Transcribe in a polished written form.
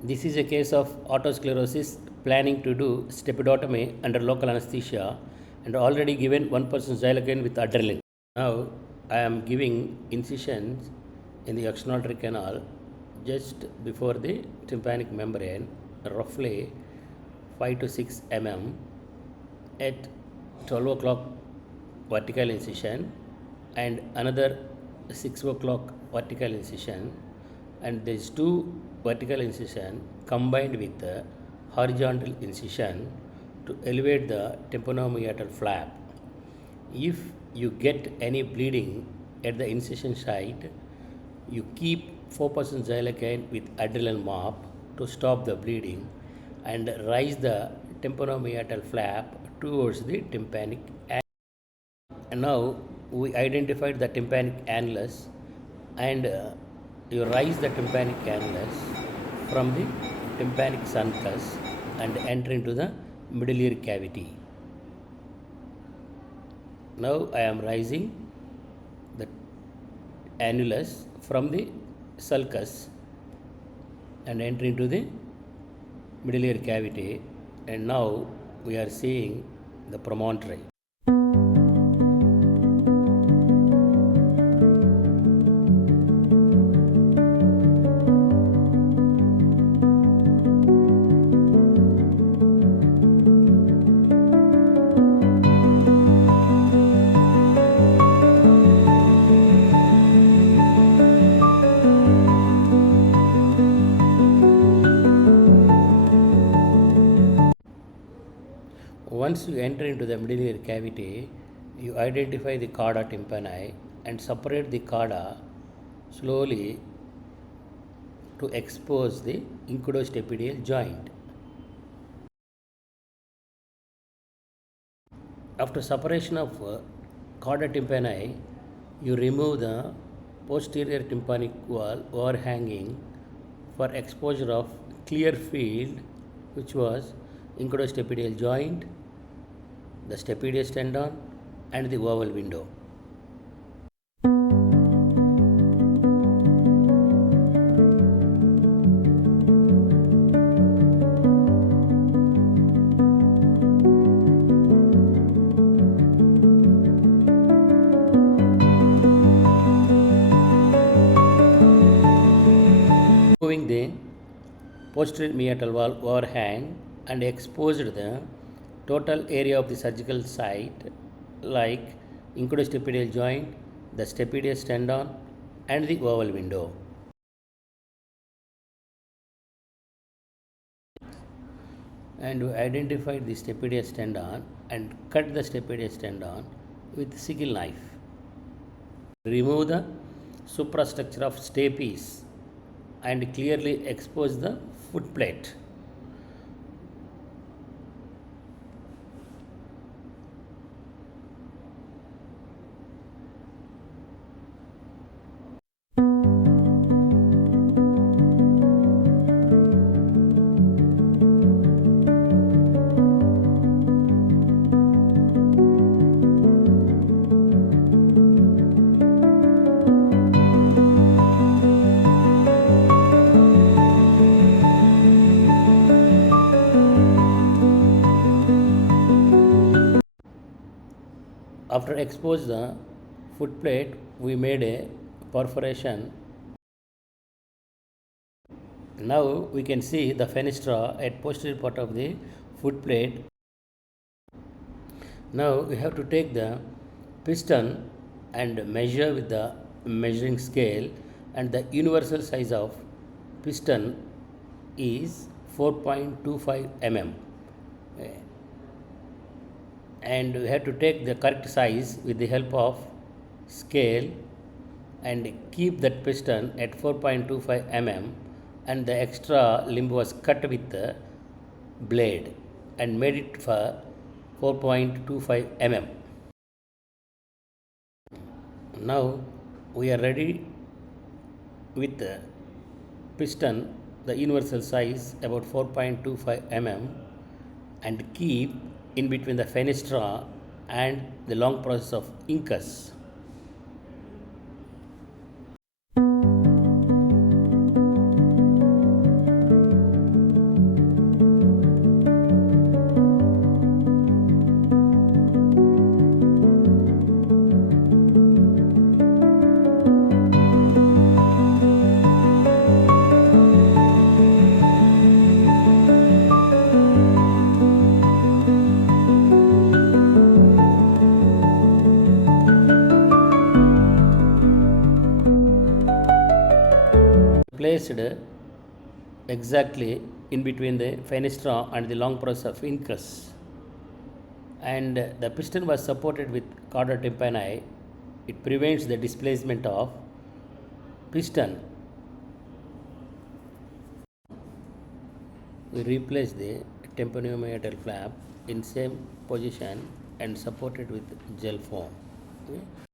This is a case of otosclerosis planning to do stapedotomy under local anesthesia and already given 1% xylocaine with adrenaline. Now I am giving incisions in the axonotary canal just before the tympanic membrane, roughly 5 to 6 mm at 12 o'clock vertical incision and another 6 o'clock vertical incision, and these two vertical incision combined with the horizontal incision to elevate the tympanomeatal flap. If you get any bleeding at the incision site, you keep 4% xylocaine with adrenaline mop to stop the bleeding and raise the tympanomeatal flap towards the tympanic. And now we identified the tympanic annulus, and you raise the tympanic annulus from the tympanic sulcus and enter into the middle ear cavity. Now I am raising the annulus from the sulcus and enter into the middle ear cavity, and now we are seeing the promontory. Once you enter into the middle ear cavity, you identify the chorda tympani and separate the chorda slowly to expose the incudostapedial joint. After separation of chorda tympani, you remove the posterior tympanic wall overhanging for exposure of clear field, which was incudostapedial joint, the stapedius tendon, and the oval window. Removing the posterior meatal wall overhang and exposed the total area of the surgical site like incudostapedial joint, the stapedius tendon, and the oval window. And we identified the stapedius tendon and cut the stapedius tendon with sickle knife. Remove the suprastructure of stapes and clearly expose the foot plate. After expose the foot plate, we made a perforation. Now we can see the fenestra at posterior part of the foot plate. Now we have to take the piston and measure with the measuring scale, and the universal size of piston is 4.25 mm. And we have to take the correct size with the help of scale and keep that piston at 4.25 mm, and the extra limb was cut with the blade and made it for 4.25 mm. Now we are ready with the piston, the universal size about 4.25 mm, and keep in between the fenestra and the long process of incus. placed exactly in between the fenestra and the long process of incus, and the piston was supported with chorda tympani. It prevents the displacement of piston. We replace the tympanomeatal flap in same position and supported with gel foam. Okay.